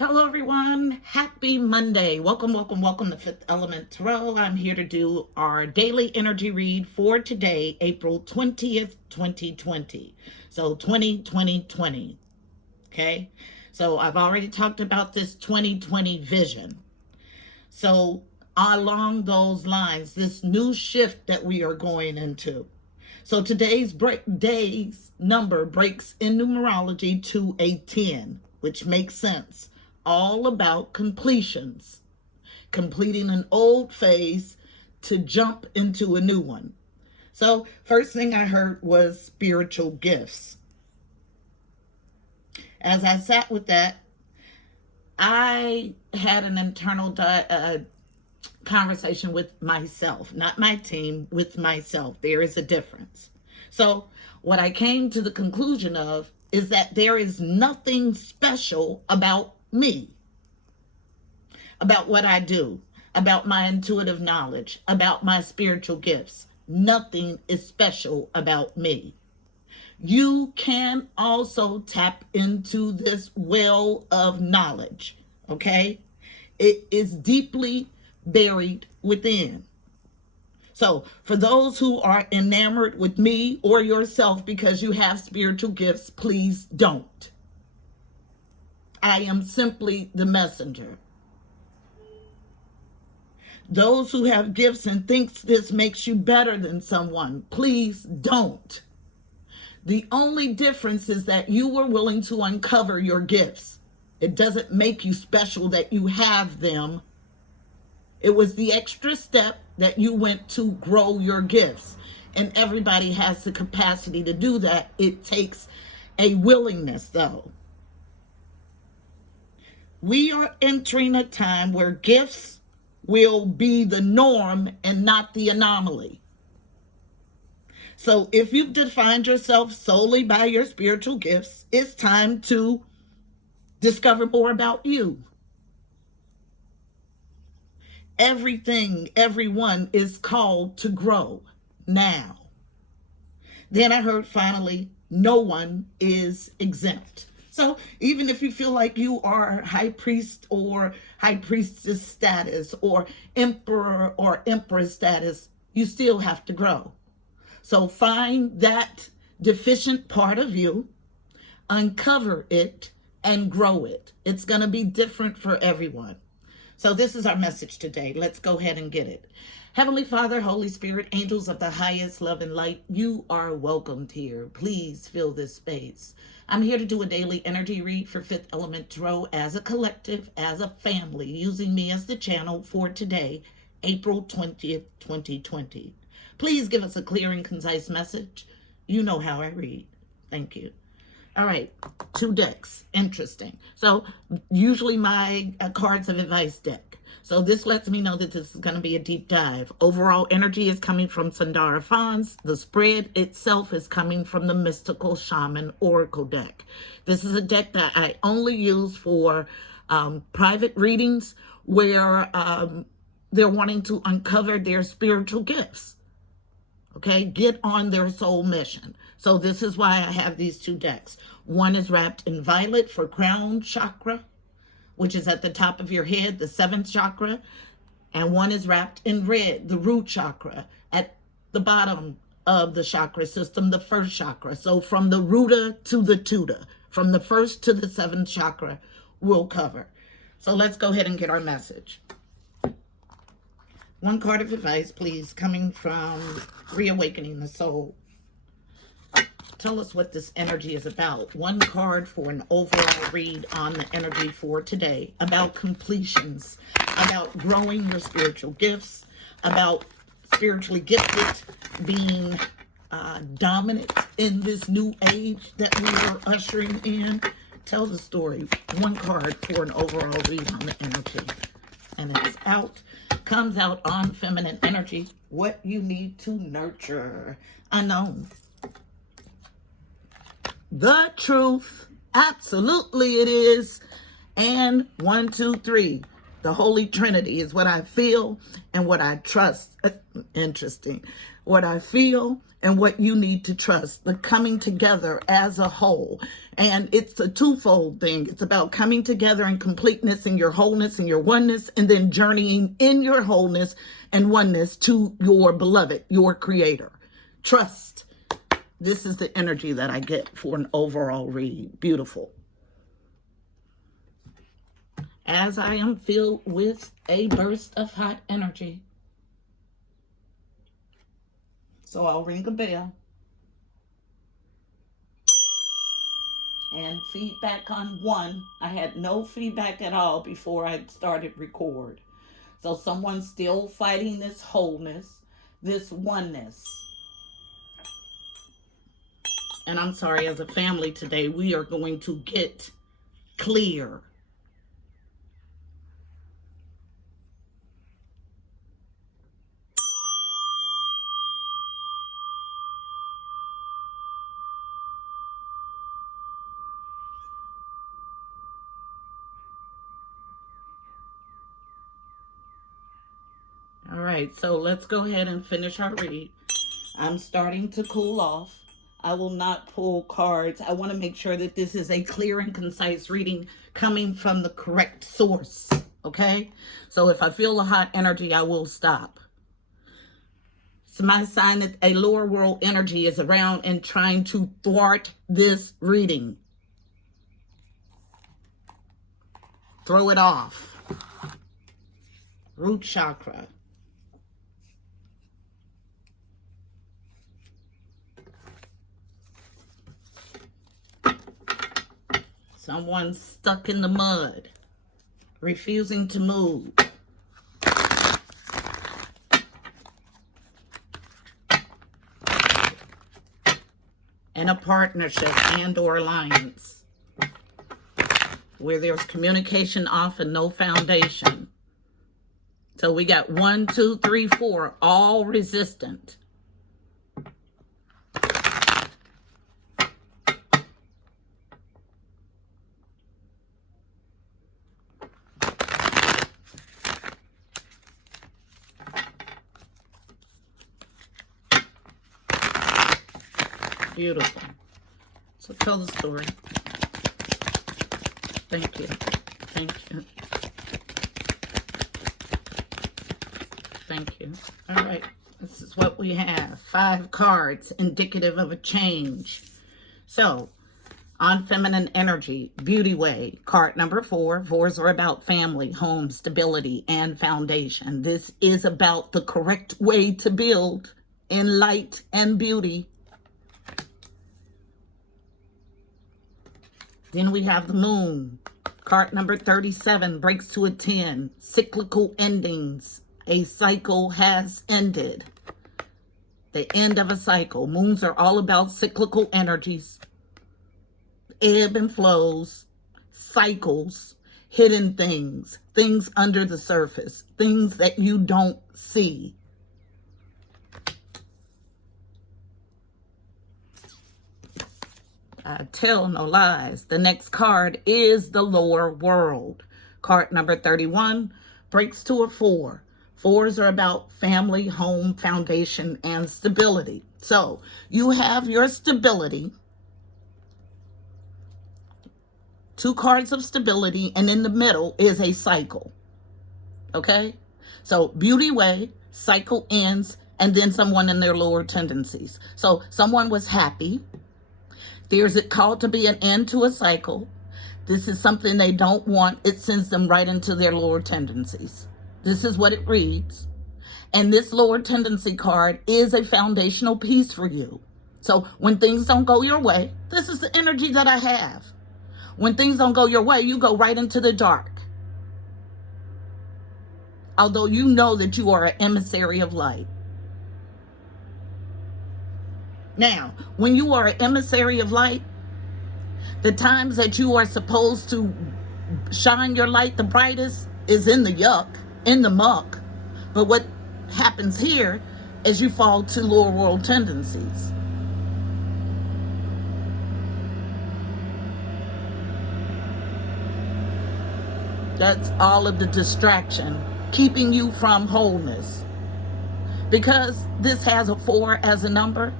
Hello, everyone. Happy Monday. Welcome to Fifth Element Tarot. I'm here to do our daily energy read for today, April 20th, 2020. So 2020. Okay. So I've already talked about this 2020 vision. So along those lines, this new shift that we are going into. So today's day's number breaks in numerology to a 10, which makes sense. All about completions, completing an old phase to jump into a new one. So first thing I heard was spiritual gifts. As I sat with that, I had an internal conversation with myself, not my team, with myself. There is a difference. So what I came to the conclusion of is that there is nothing special about me, about what I do, about my intuitive knowledge, about my spiritual gifts. Nothing is special about me. You can also tap into this well of knowledge, okay? It is deeply buried within. So for those who are enamored with me or yourself because you have spiritual gifts, please don't. I am simply the messenger. Those who have gifts and thinks this makes you better than someone, please don't. The only difference is that you were willing to uncover your gifts. It doesn't make you special that you have them. It was the extra step that you went to grow your gifts. And everybody has the capacity to do that. It takes a willingness, though. We are entering a time where gifts will be the norm and not the anomaly. So if you've defined yourself solely by your spiritual gifts, it's time to discover more about you. Everyone is called to grow now. Then I heard finally, no one is exempt. So even if you feel like you are high priest or high priestess status or emperor or empress status, you still have to grow. So find that deficient part of you, uncover it, and grow it. It's going to be different for everyone. So this is our message today. Let's go ahead and get it. Heavenly Father, Holy Spirit, angels of the highest love and light, you are welcomed here. Please fill this space. I'm here to do a daily energy read for Fifth Element Tarot as a collective, as a family, using me as the channel for today, April 20th, 2020. Please give us a clear and concise message. You know how I read. Thank you. All right, 2 decks. Interesting. So usually my cards of advice deck. So this lets me know that this is going to be a deep dive. Overall energy is coming from Sundara Fons. The spread itself is coming from the Mystical Shaman Oracle deck. This is a deck that I only use for private readings where they're wanting to uncover their spiritual gifts. Okay, get on their soul mission. So this is why I have these 2 decks. One is wrapped in violet for crown chakra, which is at the top of your head, the 7th chakra. And one is wrapped in red, the root chakra, at the bottom of the chakra system, the 1st chakra. So from the rooter to the tutor, from the 1st to the 7th chakra, we'll cover. So let's go ahead and get our message. One card of advice, please, coming from Reawakening the Soul. Tell us what this energy is about. One card for an overall read on the energy for today. About completions, about growing your spiritual gifts, about spiritually gifted being dominant in this new age that we are ushering in. Tell the story. One card for an overall read on the energy. And it's out. Comes out on feminine energy. What you need to nurture. Unknown. The truth. Absolutely it is. And 1, 2, 3. The Holy Trinity is what I feel and what I trust. Interesting. what I feel, and what you need to trust, the coming together as a whole. And it's a twofold thing. It's about coming together in completeness, in your wholeness and your oneness, and then journeying in your wholeness and oneness to your beloved, your creator. Trust. This is the energy that I get for an overall read. Beautiful. As I am filled with a burst of hot energy. So I'll ring a bell. And feedback on 1. I had no feedback at all before I started record. So someone's still fighting this wholeness, this oneness. And I'm sorry, as a family today, we are going to get clear. All right, so let's go ahead and finish our read. I'm starting to cool off. I will not pull cards. I want to make sure that this is a clear and concise reading coming from the correct source, okay? So if I feel a hot energy, I will stop. It's my sign that a lower world energy is around and trying to thwart this reading. Throw it off. Root chakra. Someone's stuck in the mud, refusing to move. In a partnership and or alliance where there's communication off and no foundation. So we got 1, 2, 3, 4, all resistant. Beautiful. So tell the story. Thank you. Thank you. Thank you. All right. This is what we have. 5 cards indicative of a change. So, on feminine energy, beauty way, card number 4. 4s are about family, home, stability, and foundation. This is about the correct way to build in light and beauty. Then we have the moon. Card number 37 breaks to a 10. Cyclical endings. A cycle has ended. The end of a cycle. Moons are all about cyclical energies. Ebb and flows. Cycles. Hidden things. Things under the surface. Things that you don't see. I tell no lies. The next card is the lower world. Card number 31 breaks to a 4. 4s are about family, home, foundation, and stability. So you have your stability. 2 cards of stability, and in the middle is a cycle. Okay? So beauty way, cycle ends, and then someone in their lower tendencies. So someone was happy. There's it called to be an end to a cycle. This is something they don't want. It sends them right into their lower tendencies. This is what it reads. And this lower tendency card is a foundational piece for you. So when things don't go your way, this is the energy that I have. When things don't go your way, you go right into the dark. Although you know that you are an emissary of light. Now, when you are an emissary of light, the times that you are supposed to shine your light the brightest is in the yuck, in the muck. But what happens here is you fall to lower world tendencies. That's all of the distraction, keeping you from wholeness. Because this has a 4 as a number,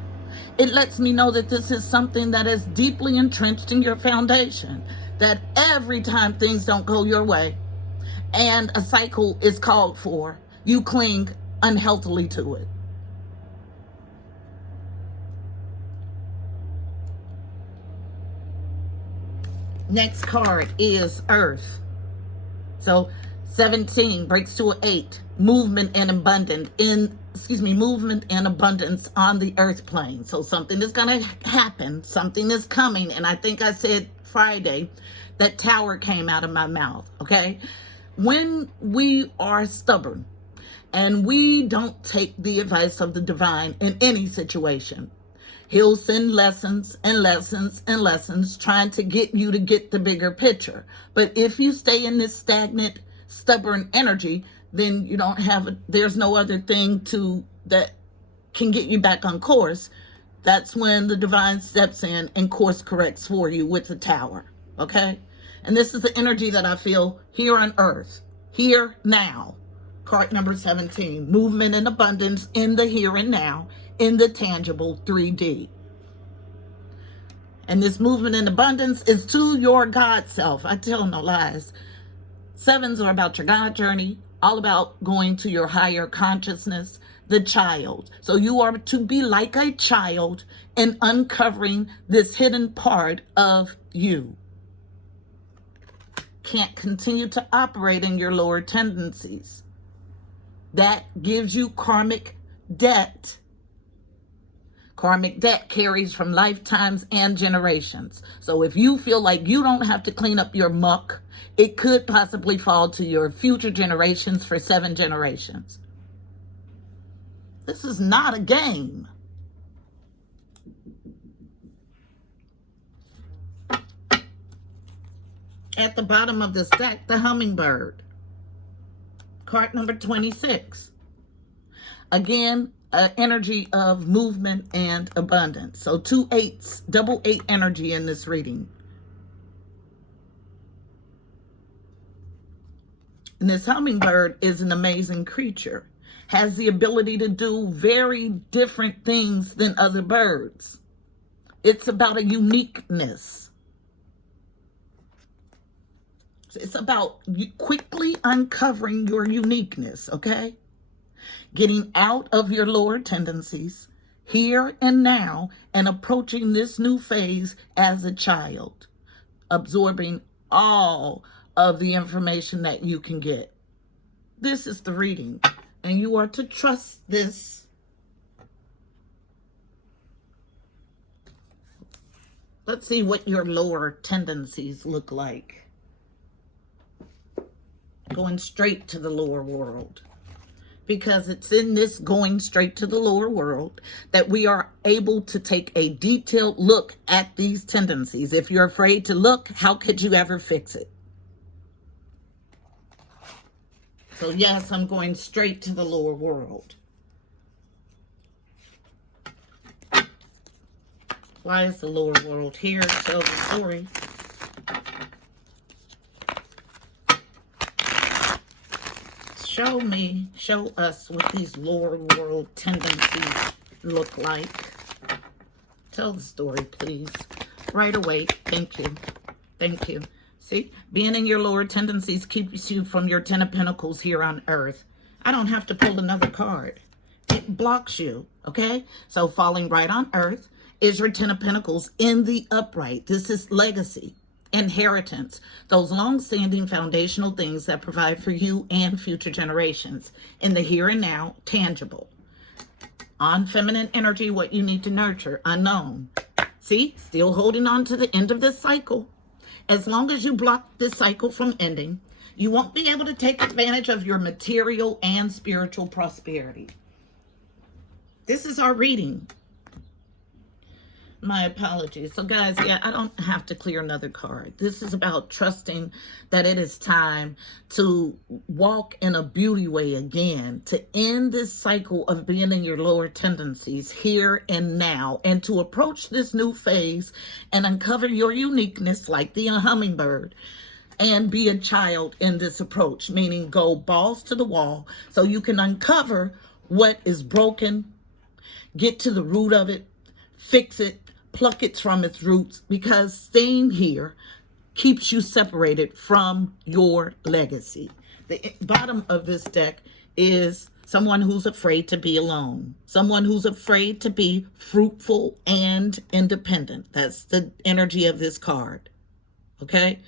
it lets me know that this is something that is deeply entrenched in your foundation. That every time things don't go your way and a cycle is called for, you cling unhealthily to it. Next card is Earth. So 17 breaks to an 8. Movement and abundance on the earth plane. So something is going to happen. Something is coming. And I think I said Friday that tower came out of my mouth. Okay. When we are stubborn and we don't take the advice of the divine in any situation, he'll send lessons and lessons and lessons trying to get you to get the bigger picture. But if you stay in this stagnant, stubborn energy, then you don't have, there's no other thing that can get you back on course. That's when the divine steps in and course corrects for you with the tower. Okay? And this is the energy that I feel here on earth, here now. Card number 17, movement and abundance in the here and now, in the tangible 3D. And this movement and abundance is to your God self. I tell no lies. 7s are about your God journey, all about going to your higher consciousness, the child. So you are to be like a child and uncovering this hidden part of you. Can't continue to operate in your lower tendencies. That gives you karmic debt. Karmic debt carries from lifetimes and generations. So if you feel like you don't have to clean up your muck, it could possibly fall to your future generations for 7 generations. This is not a game. At the bottom of this deck, the hummingbird. Card number 26. Again, energy of movement and abundance. So 2 8s, double 8 energy in this reading. And this hummingbird is an amazing creature. Has the ability to do very different things than other birds. It's about a uniqueness. It's about quickly uncovering your uniqueness, okay? Getting out of your lower tendencies, here and now, and approaching this new phase as a child. Absorbing all of the information that you can get. This is the reading, and you are to trust this. Let's see what your lower tendencies look like. Going straight to the lower world. Because it's in this going straight to the lower world that we are able to take a detailed look at these tendencies. If you're afraid to look, how could you ever fix it? So yes, I'm going straight to the lower world. Why is the lower world here? Tell the story. Show us what these lower world tendencies look like. Tell the story, please. Right away. Thank you. Thank you. See, being in your lower tendencies keeps you from your 10 of Pentacles here on earth. I don't have to pull another card. It blocks you, okay? So falling right on earth is your 10 of Pentacles in the upright. This is legacy. Inheritance, those long-standing foundational things that provide for you and future generations. In the here and now, tangible. On feminine energy, what you need to nurture, unknown. See, still holding on to the end of this cycle. As long as you block this cycle from ending, you won't be able to take advantage of your material and spiritual prosperity. This is our reading. My apologies. So guys, yeah, I don't have to clear another card. This is about trusting that it is time to walk in a beauty way again, to end this cycle of being in your lower tendencies here and now, and to approach this new phase and uncover your uniqueness like the hummingbird and be a child in this approach, meaning go balls to the wall so you can uncover what is broken, get to the root of it, fix it, pluck it from its roots, because staying here keeps you separated from your legacy. The bottom of this deck is someone who's afraid to be alone, someone who's afraid to be fruitful and independent. That's the energy of this card, okay?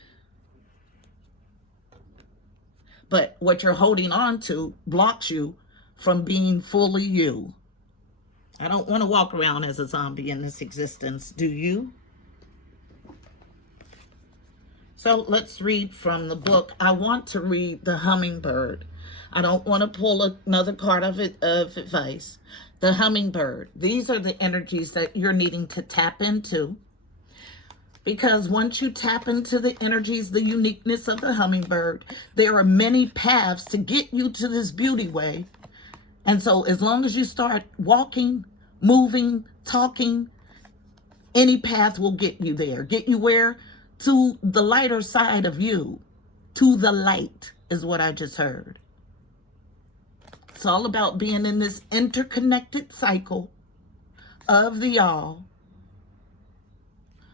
But what you're holding on to blocks you from being fully you. I don't want to walk around as a zombie in this existence, do you? So let's read from the book. I want to read the hummingbird. I don't want to pull another card of advice. The hummingbird. These are the energies that you're needing to tap into. Because once you tap into the energies, the uniqueness of the hummingbird, there are many paths to get you to this beauty way. And so as long as you start walking, moving, talking, any path will get you there. Get you where? To the lighter side of you. To the light is what I just heard. It's all about being in this interconnected cycle of the all,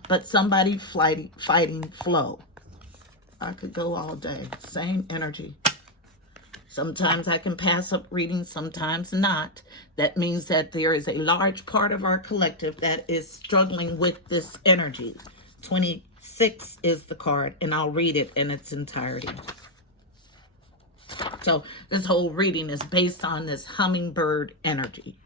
but somebody fighting flow. I could go all day. Same energy. Sometimes I can pass up reading, sometimes not. That means that there is a large part of our collective that is struggling with this energy. 26 is the card, and I'll read it in its entirety. So this whole reading is based on this hummingbird energy.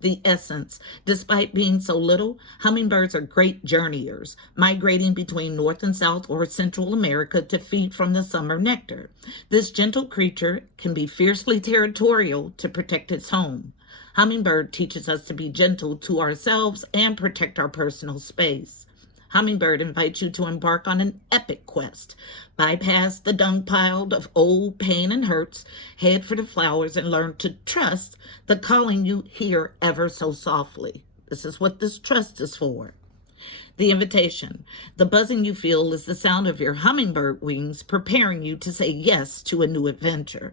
The essence. Despite being so little, hummingbirds are great journeyers, migrating between North and South or Central America to feed from the summer nectar. This gentle creature can be fiercely territorial to protect its home. Hummingbird teaches us to be gentle to ourselves and protect our personal space. Hummingbird invites you to embark on an epic quest. Bypass the dung pile of old pain and hurts, head for the flowers, and learn to trust the calling you hear ever so softly. This is what this trust is for. The invitation. The buzzing you feel is the sound of your hummingbird wings preparing you to say yes to a new adventure.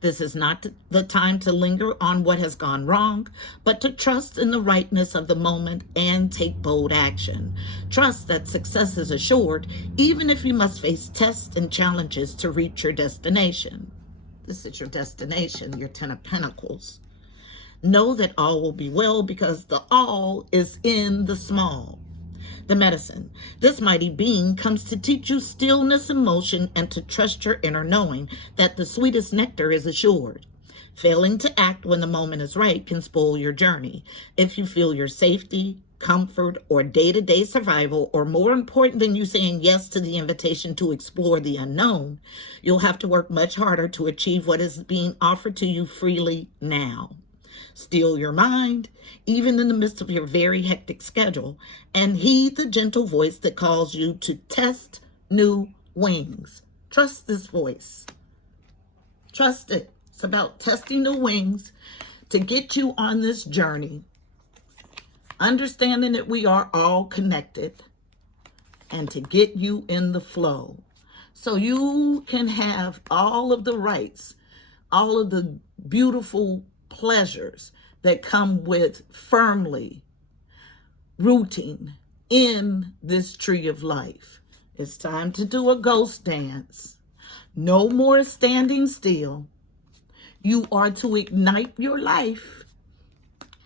This is not the time to linger on what has gone wrong, but to trust in the rightness of the moment and take bold action. Trust that success is assured, even if you must face tests and challenges to reach your destination. This is your destination, your 10 of Pentacles. Know that all will be well because the all is in the small. The medicine. This mighty being comes to teach you stillness and motion and to trust your inner knowing that the sweetest nectar is assured. Failing to act when the moment is right can spoil your journey. If you feel your safety, comfort, or day-to-day survival are more important than you saying yes to the invitation to explore the unknown, you'll have to work much harder to achieve what is being offered to you freely now. Still your mind, even in the midst of your very hectic schedule, and heed the gentle voice that calls you to test new wings. Trust this voice. Trust it. It's about testing the wings to get you on this journey, understanding that we are all connected, and to get you in the flow so you can have all of the rights, all of the beautiful pleasures that come with firmly rooting in this tree of life. It's time to do a ghost dance. No more standing still. You are to ignite your life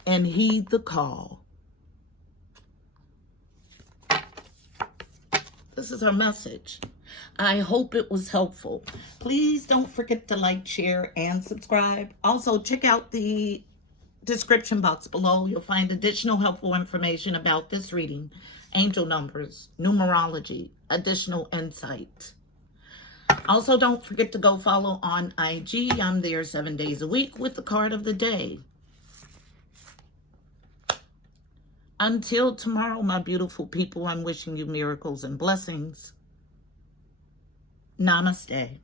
and heed the call. This is our message. I hope it was helpful. Please don't forget to like, share, and subscribe. Also, check out the description box below. You'll find additional helpful information about this reading, angel numbers, numerology, additional insight. Also, don't forget to go follow on IG. I'm there 7 days a week with the card of the day. Until tomorrow, my beautiful people, I'm wishing you miracles and blessings. Namaste.